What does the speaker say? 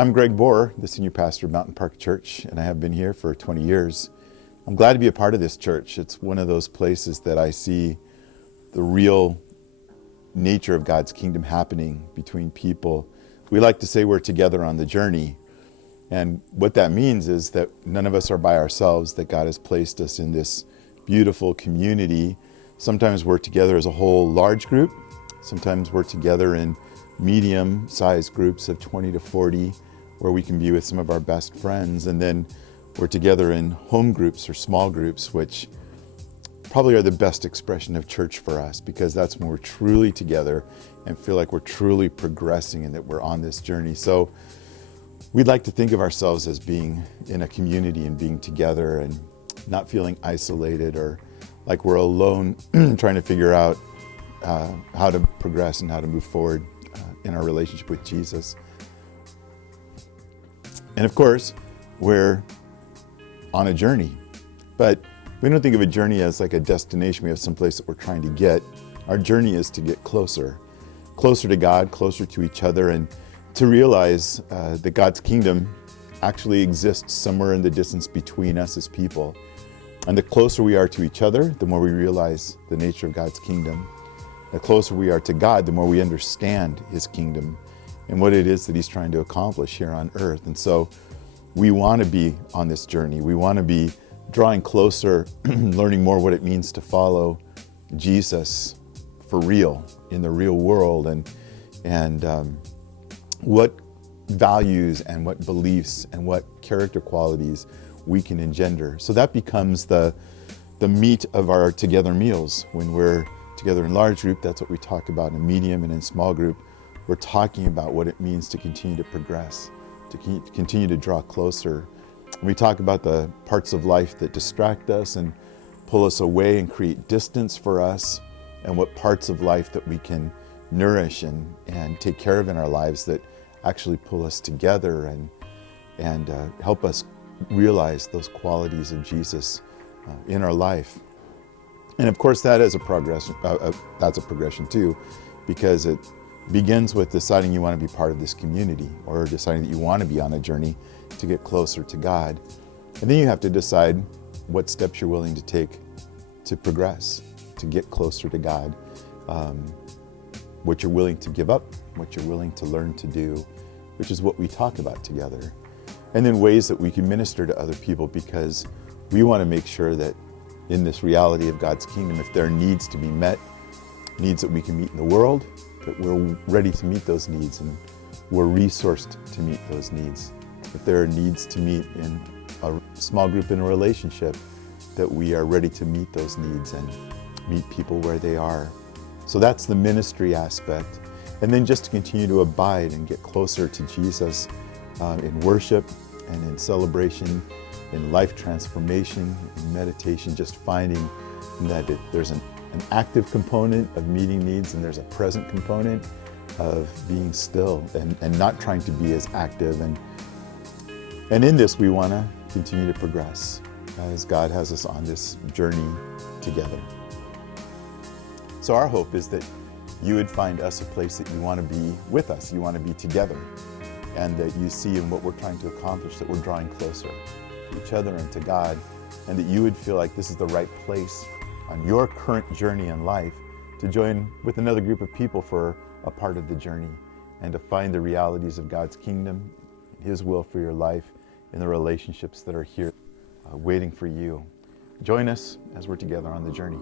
I'm Gregg Borror, the senior pastor of Mountain Park Church, and I have been here for 20 years. I'm glad to be a part of this church. It's one of those places that I see the real nature of God's kingdom happening between people. We like to say we're together on the journey, and what that means is that none of us are by ourselves, that God has placed us in this beautiful community. Sometimes we're together as a whole large group. Sometimes we're together in medium-sized groups of 20 to 40, where we can be with some of our best friends. And then we're together in home groups or small groups, which probably are the best expression of church for us, because that's when we're truly together and feel like we're truly progressing and that we're on this journey. So we'd like to think of ourselves as being in a community and being together and not feeling isolated or like we're alone trying to figure out how to progress and how to move forward in our relationship with Jesus. And of course, we're on a journey, but we don't think of a journey as like a destination. We have some place that we're trying to get. Our journey is to get closer to God, closer to each other, and to realize that God's kingdom actually exists somewhere in the distance between us as people. And the closer we are to each other, the more we realize the nature of God's kingdom. The closer we are to God, the more we understand His kingdom and what it is that He's trying to accomplish here on earth. And so we want to be on this journey. We want to be drawing closer, learning more what it means to follow Jesus for real, in the real world, and what values and what beliefs and what character qualities we can engender. So that becomes the meat of our together meals. When we're together in large group, that's what we talk about. In medium and in small group, we're talking about what it means to continue to progress, to continue to draw closer. We talk about the parts of life that distract us and pull us away and create distance for us, and what parts of life that we can nourish and take care of in our lives that actually pull us together and help us realize those qualities of Jesus in our life. And of course, that is that's a progression too, because it begins with deciding you want to be part of this community, or deciding that you want to be on a journey to get closer to God. And then you have to decide what steps you're willing to take to progress, to get closer to God, what you're willing to give up, what you're willing to learn to do, which is what we talk about together. And then ways that we can minister to other people, because we want to make sure that in this reality of God's kingdom, if there are needs to be met, needs that we can meet in the world, that we're ready to meet those needs and we're resourced to meet those needs. If there are needs to meet in a small group in a relationship, that we are ready to meet those needs and meet people where they are. So that's the ministry aspect. And then just to continue to abide and get closer to Jesus in worship and in celebration, in life transformation, in meditation, just finding that there's an active component of meeting needs and there's a present component of being still and not trying to be as active. And in this, we want to continue to progress as God has us on this journey together. So our hope is that you would find us a place that you want to be with us, you want to be together, and that you see in what we're trying to accomplish that we're drawing closer to each other and to God, and that you would feel like this is the right place on your current journey in life to join with another group of people for a part of the journey and to find the realities of God's kingdom, His will for your life, in the relationships that are here waiting for you. Join us as we're together on the journey.